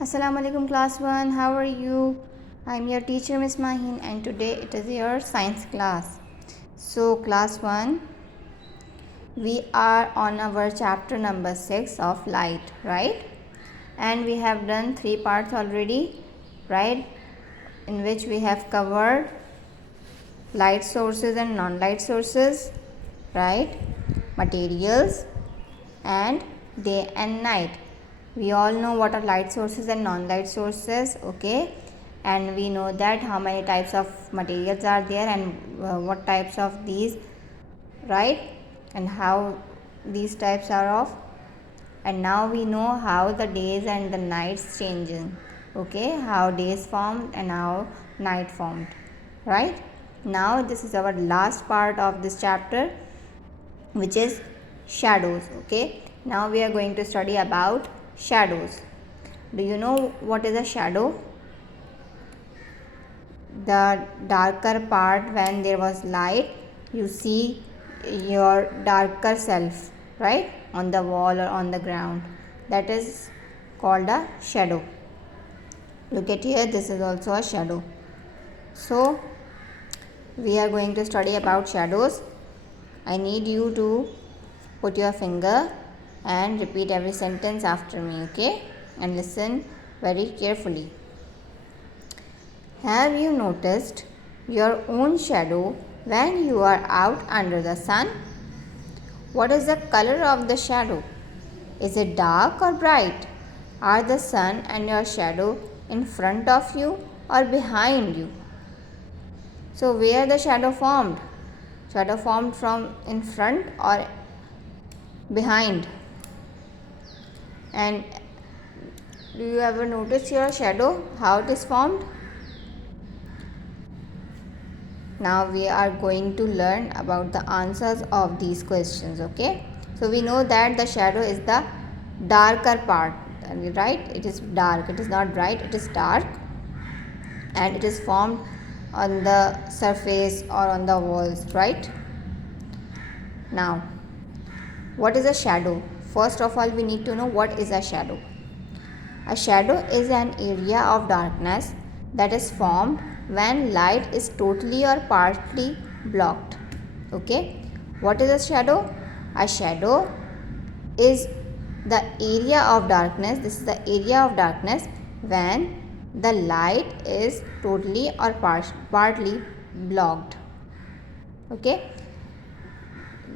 Assalamu alaikum class 1. How are you? I'm your teacher Miss Mahin and today it is your science class. So class 1, we are on our chapter number 6 of light, right? And we have done 3 parts already, right? In which we have covered light sources and non-light sources, right? Materials and day and night. We all know what are light sources and non-light sources, okay? And we know that how many types of materials are there and what types of these, right? And how these types are of. And now we know how the days and the nights changing, okay? How days formed and how night formed, right? Now this is our last part of this chapter, which is shadows, okay? Now we are going to study about shadows. Do you know what is a shadow? The darker part, when there was light, you see your darker self, right, on the wall or on the ground. That is called a shadow. Look at here, this is also a shadow. So we are going to study about shadows. I need you to put your finger and repeat every sentence after me, okay? And listen very carefully. Have you noticed your own shadow when you are out under the sun? What is the color of the shadow? Is it dark or bright? Are the sun and your shadow in front of you or behind you? So where the shadow formed? Shadow formed from in front or behind? And do you ever notice your shadow, how it is formed? Now we are going to learn about the answers of these questions, okay? So we know that the shadow is the darker part, right? It is dark, it is not bright, it is dark, and it is formed on the surface or on the walls, right? Now, what is a shadow? First of all, we need to know what is a shadow. A shadow is an area of darkness that is formed when light is totally or partly blocked. Okay, what is a shadow? A shadow is the area of darkness. This is the area of darkness when the light is totally or partly blocked. Okay,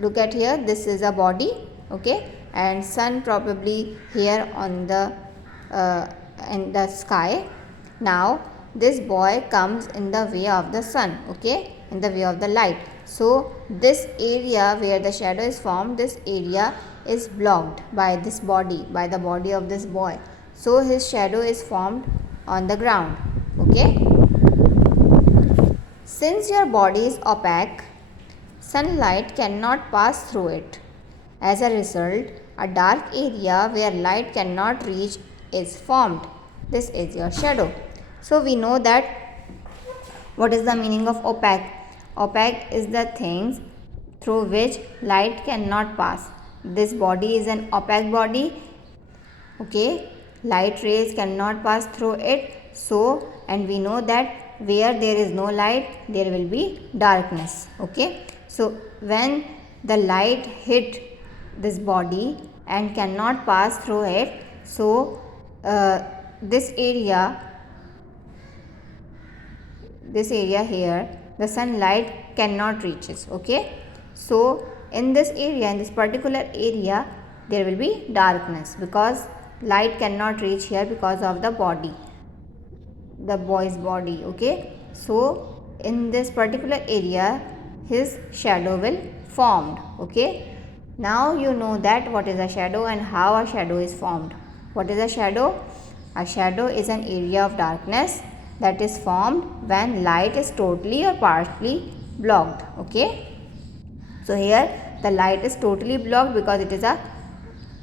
look at here, this is a body, okay, and sun probably here on the in the sky. Now this boy comes in the way of the sun, okay, in the way of the light. So this area where the shadow is formed, this area is blocked by this body, by the body of this boy. So his shadow is formed on the ground, okay. Since your body is opaque, sunlight cannot pass through it. As a result, a dark area where light cannot reach is formed. This is your shadow. So we know that what is the meaning of opaque? Opaque is the things through which light cannot pass. This body is an opaque body. Okay, light rays cannot pass through it. So, and we know that where there is no light, there will be darkness. Okay, so when the light hit this body and cannot pass through it, so this area here, the sunlight cannot reach it. Okay, so in this area, in this particular area, there will be darkness because light cannot reach here because of the body, the boy's body. Okay, so in this particular area his shadow will formed. Okay, now you know that what is a shadow and how a shadow is formed. What is a shadow? A shadow is an area of darkness that is formed when light is totally or partially blocked. Okay, so here the light is totally blocked because it is a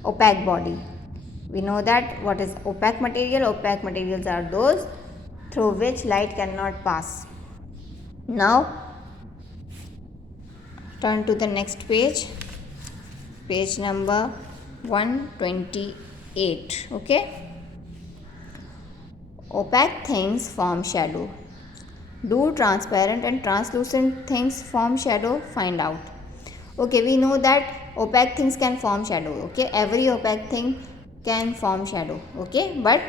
opaque body. We know that what is opaque material? Opaque materials are those through which light cannot pass. Now turn to the next page, page number 128. Okay, opaque things form shadow. Do transparent and translucent things form shadow? Find out. Okay, we know that opaque things can form shadow. Okay, every opaque thing can form shadow. Okay, but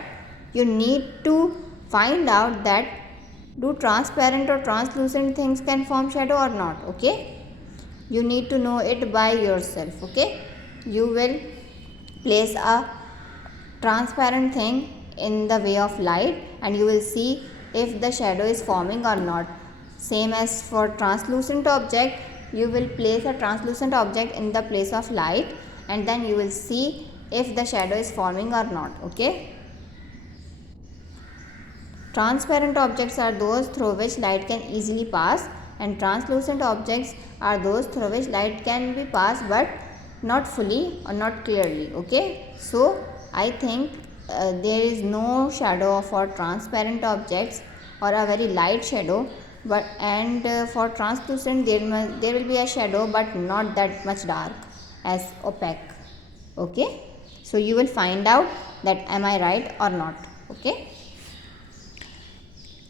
you need to find out that do transparent or translucent things can form shadow or not. Okay, you need to know it by yourself. Okay, you will place a transparent thing in the way of light and you will see if the shadow is forming or not. Same as for translucent object, you will place a translucent object in the place of light and then you will see if the shadow is forming or not. Okay, transparent objects are those through which light can easily pass and translucent objects are those through which light can be passed but not fully or not clearly. Okay, so I think there is no shadow for transparent objects or a very light shadow, but for translucent there will be a shadow but not that much dark as opaque. Okay, so you will find out that am I right or not. Okay.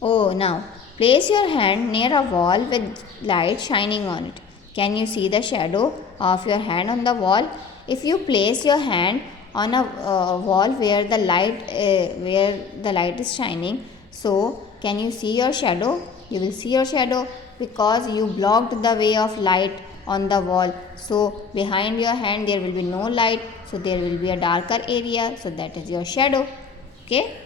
Oh, now place your hand near a wall with light shining on it. Can you see the shadow of your hand on the wall? If you place your hand on a wall where the light is shining, so can you see your shadow? You will see your shadow because you blocked the way of light on the wall. So behind your hand there will be no light, so there will be a darker area, so that is your shadow. Okay.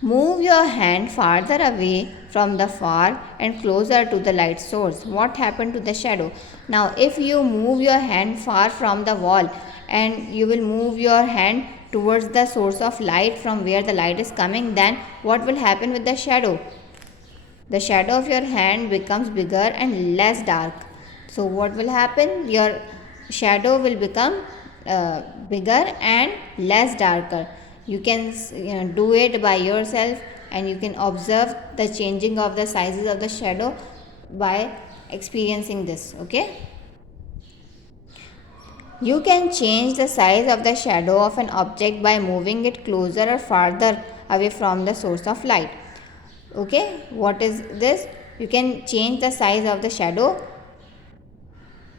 Move your hand farther away from the far and closer to the light source. What happened to the shadow? Now, if you move your hand far from the wall and you will move your hand towards the source of light from where the light is coming, then what will happen with the shadow? The shadow of your hand becomes bigger and less dark. So, what will happen? Your shadow will become bigger and less darker. You can do it by yourself and you can observe the changing of the sizes of the shadow by experiencing this. Okay, you can change the size of the shadow of an object by moving it closer or farther away from the source of light. Okay, what is this? You can change the size of the shadow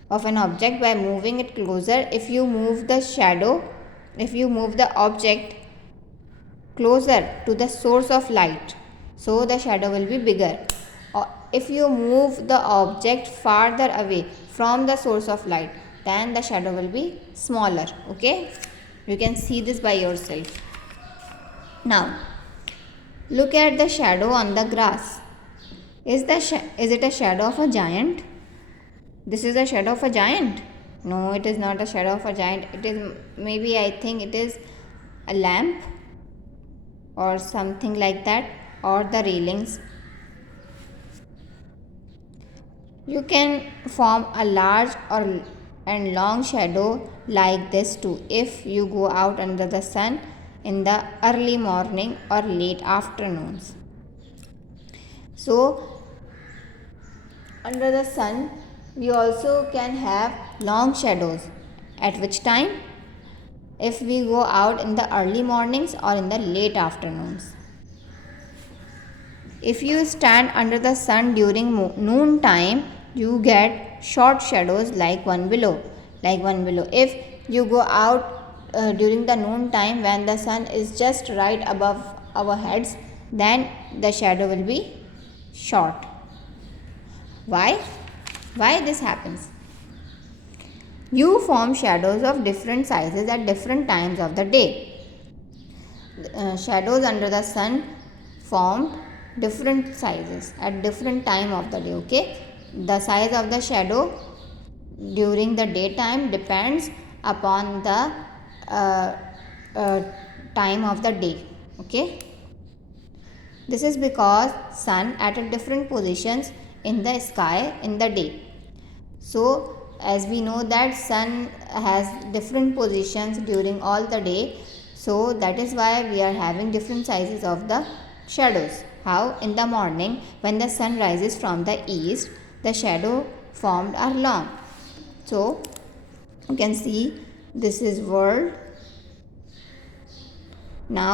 of an object by moving it closer. If you move the object closer to the source of light, so the shadow will be bigger. Or if you move the object farther away from the source of light, then the shadow will be smaller. Okay, you can see this by yourself. Now look at the shadow on the grass. Is it a shadow of a giant? This is a shadow of a giant. No, it is not a shadow of a giant. It is maybe, I think it is a lamp or something like that, or the railings. You can form a large and long shadow like this too if you go out under the sun in the early morning or late afternoons. So under the sun we also can have long shadows. At which time? If we go out in the early mornings or in the late afternoons. If you stand under the sun during noon time, you get short shadows like one below. If you go out during the noon time when the sun is just right above our heads, then the shadow will be short. Why this happens? You form shadows of different sizes at different times of the day. Shadows under the sun formed different sizes at different time of the day. Okay, the size of the shadow during the daytime depends upon the time of the day. Okay, this is because sun at different positions in the sky in the day. So as we know that sun has different positions during all the day, so that is why we are having different sizes of the shadows. How? In the morning when the sun rises from the east, the shadow formed are long. So you can see this is world. Now